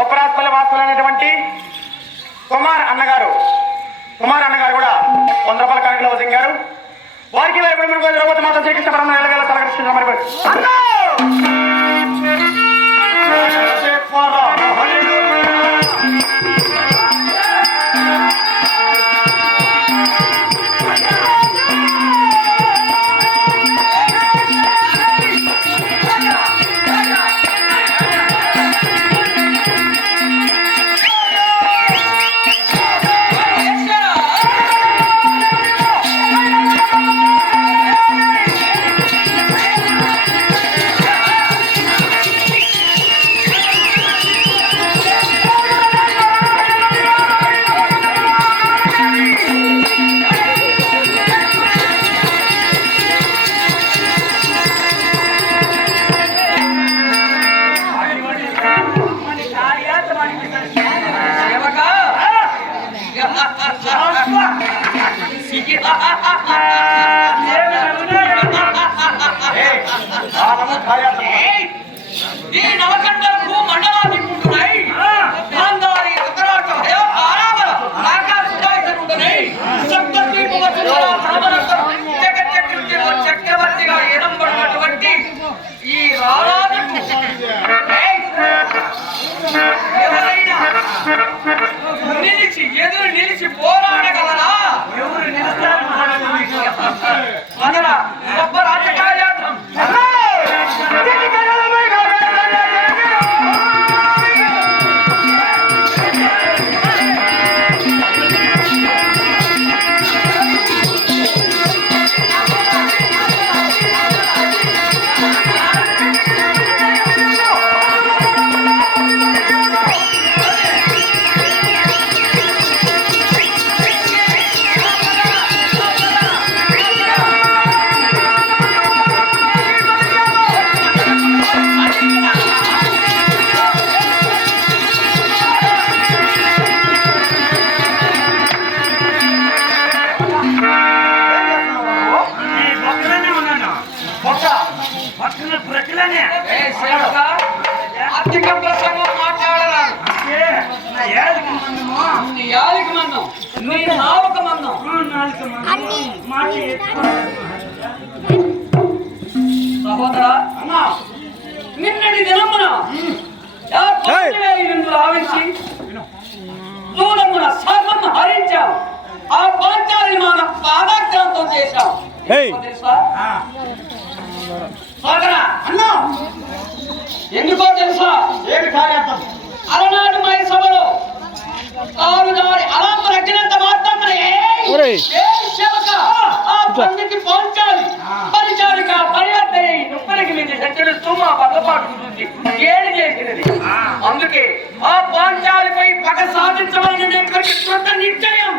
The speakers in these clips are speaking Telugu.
ఉపరాత్పల్లి వాసులైనటువంటి కుమార్ అన్నగారు కూడా 100 రూపాయల కానుకలో వదిలింగారు. వారికి ద్రౌపది మాత శ్రీకృష్ణ పరమ తలకృష్ణ చక్రవర్తిగా ఎనంబడినటువంటి ఈ రారాజు ఎవరైనా ఎదురు నిలిచి పోరాడగలరా? ఎవరు నిలుస్తారు? గొప్ప రాజకార్యార్థం సహోదరా, నిన్నటి దినమున ఆవించి దూరమున సర్వం హరించాం. ఆ పాంచాలి మన పాదాక్రాంతం చేశాం. సోదరా అన్నా, ఎందుకో తెలుసా? అలనాడు మై సభలో తాను దారి అలాప రగినంత మాత్రం పాంచాలి పరిచారిక పరివర్తన నుప్పరికి మీద సంచరిస్తూ మా బద్దపాటు గురించి ఏడు చేసినది. అందుకే ఆ పాంచాలిపై పగ సాధించమని నిశ్చయం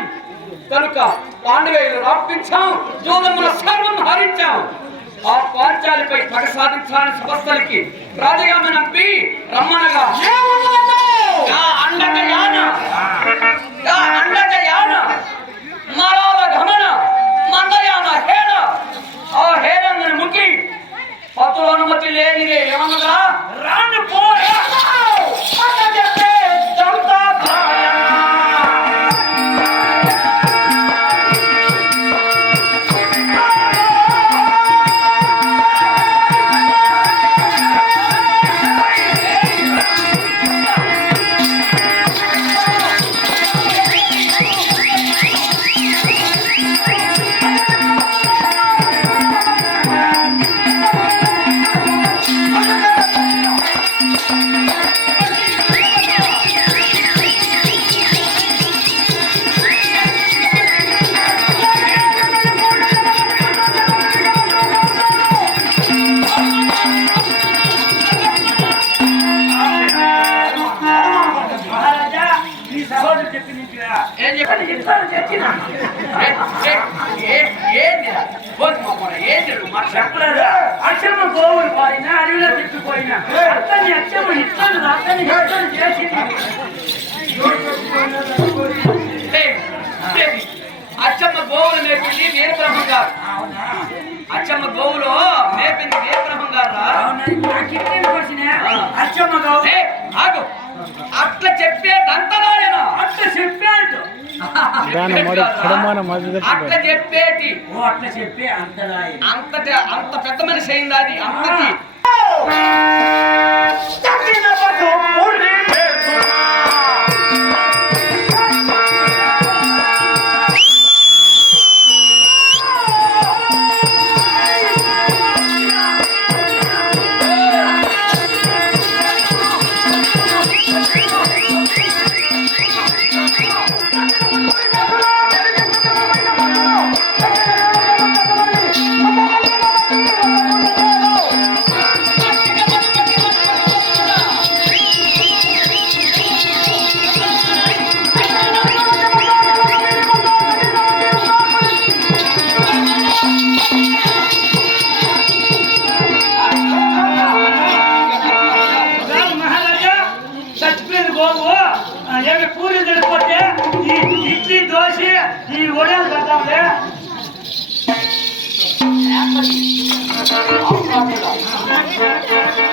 కనుక పాండవేయులు రాపించాం, జూదముల సర్వం హరించాం. ఆ పాంచాలిపై పగ సాధించాలని సమస్తలకి రాజుగా నంపి రమ్మనగా అండకయాన మరాల గమన మందయాన హేళ ఆ హేళందని ముక్కి పతుల అనుమతి లేనిదే ఏమన్నదా రాను పోయే చెప్పే జంతా అక్షమ గోవులు పారిన అడవిలో తిప్పిపోయిన అతని అక్షమ ఇస్తాను అతని చేసింది. అచ్చమ్మ గోవులు మేపింది వీరబ్రహ్మం గారు. అచ్చమ్మ గోవులో మేపింది వీరబ్రహ్మం గారు. అచ్చమ్మ గోవు ఆగు, అట్లా చెప్పేటంతనాయన అట్లా చెప్పాడు. అట్లా చెప్పేటి అట్లా చెప్పి అంతటి అంత పెద్ద మనిషి అయింది అది అంతటి.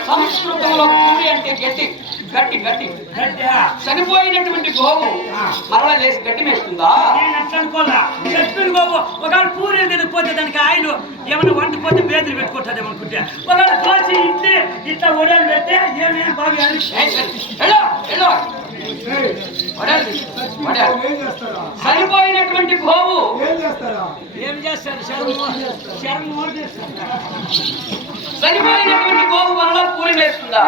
సంస్కృతంలో పూరి అంటే గట్టి గట్టి గట్టి చనిపోయినటువంటి గోవు మరలా లేచి గట్టి మేస్తుందా? చచ్చిపోయిన గోవు ఒకవేళ పూరి తినకపోతే దానికి ఆయిల్ ఏమైనా వంటిపోతే బేదలు పెట్టుకుంటుంది ఏమనుకుంటే ఒకవేళ దోశ ఇచ్చి ఇట్లా ఒడలు పెడితే ఏమేమి బాగా చనిపోయినటువంటి గోవు ఏం చేస్తారు? చనిపోయినటువంటి గోవు వల్ల పూరి వేస్తుందా?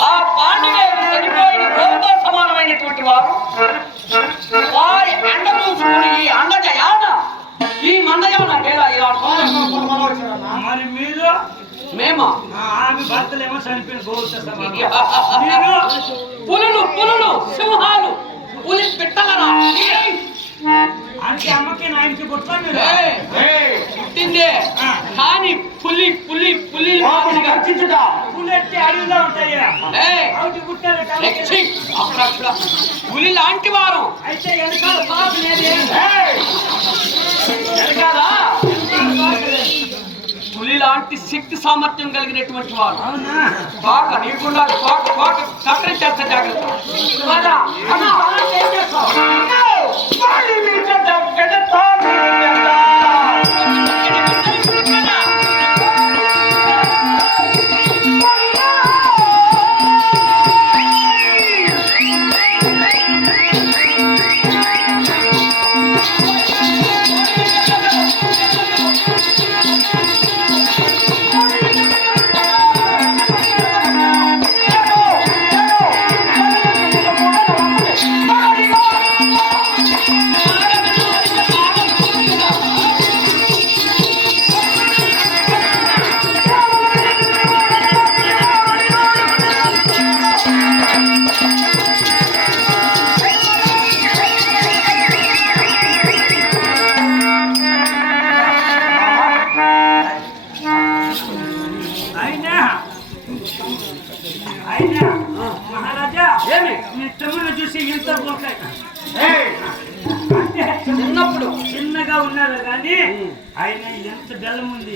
ఆ పాండవులు చనిపోయిన గోవుతో సమానమైనటువంటి వారు వారి అండ చూసుకుని ఈ అండజయాన ఈ మందయాన ఇలా మరి మీరు మేమా ఆమె భర్తలేమో చనిపోయిన గోవుతో సమానం. పులులు పులులు సింహాలు పులి పిట్టలరా అంటే అమ్మకి నాయనకి పుట్టిందే కానీ పులి పులి పులి పులి అంటే అడవిలో ఉంటాయి. పులి లాంటి వారు అయితే వెనకాల పాప లేదు. వెనకాల పులి లాంటి శక్తి సామర్థ్యం కలిగినటువంటి వారు. బాగా నీకుండా కట్టడి చేస్తా జాగ్రత్త. మహారాజా మీ తమ్ముడు చూసి ఇంత చిన్నప్పుడు చిన్నగా ఉన్నారు కానీ ఆయన ఎంత బెల్లం ఉంది.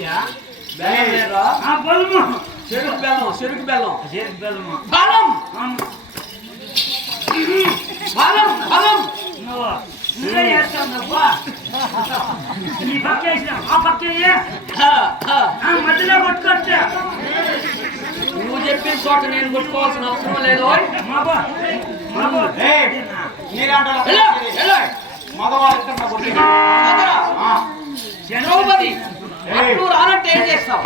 చెరుకు బెల్లం చెరుకు బెల్లం చెరుకు బెల్లము బలం బలం బలం నువ్వు నువ్వే చేస్తావు. ఈ పక్క వేసినా ఆ పక్క మధ్యలో కొట్టుకొచ్చా. నువ్వు చెప్పిన చోట నేను కొట్టుకోవాల్సిన అవసరం లేదు. ద్రౌపది నువ్వు రానంటే ఏం చేస్తావు?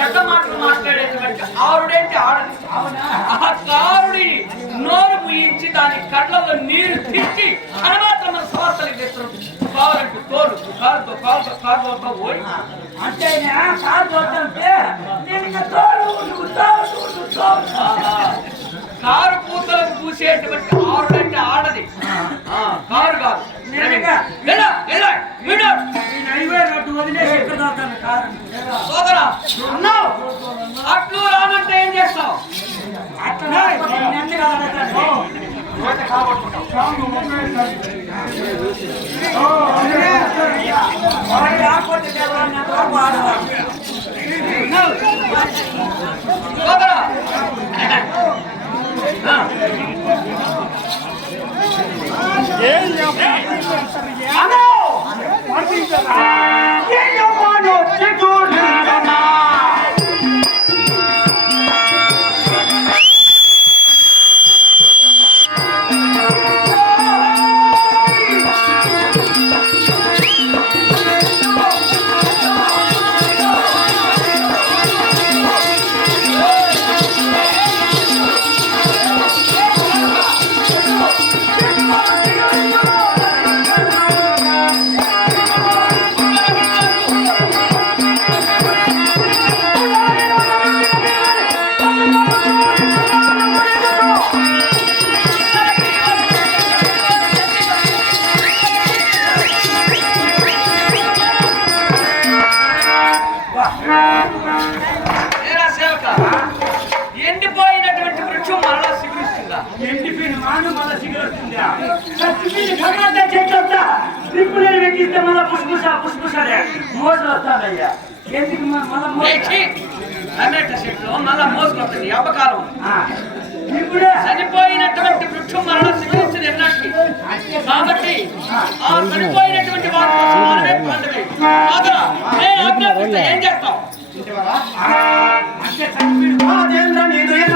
చెడ్డ మాటలు మాట్లాడేటువంటి ఆరుడేంటి ఆడది. అవునా? ఆ కారుడి నోరు ముయించి దాని కళ్ళల్లో నీరు తీర్చి అనమాత్రం మన సమస్యలకు తెస్తుంది. కావాలంటూ తోలు కారుతో పోయి అంటే కారు చూస్తుంటే నేను ఇంకా తోలు కారు పూతలకు పూసేటువంటి ఆరుడంటే ఆడది, కారు కాదు. సోదరా అన్నావు అట్లు రానంటే ఏం చేస్తావు? సోదరా ఎండిపోయినటువంటి వృక్షం మరలా సిగురిస్తుందా? ఎండిపోయిన మాను మళ్ళా సిగరెత్తుందా? చెట్లంతా ట్రిప్పులు వెక్కిస్తే మళ్ళా పుష్పుసలే మోసలు వస్తానయ్యా. ఎందుకు టమాటా చెట్లు మళ్ళా మోసుకొస్తుంది అపకాలం. ఇప్పుడే చనిపోయినటువంటి వృక్షం మరలా సిగురిస్తుంది ఎన్నట్టు. కాబట్టి ఆ చనిపోయినటువంటి వారి కోసం మనమే పండుగ. సోదరా, ఏం చేస్తాం? అంటే చనిపోయిన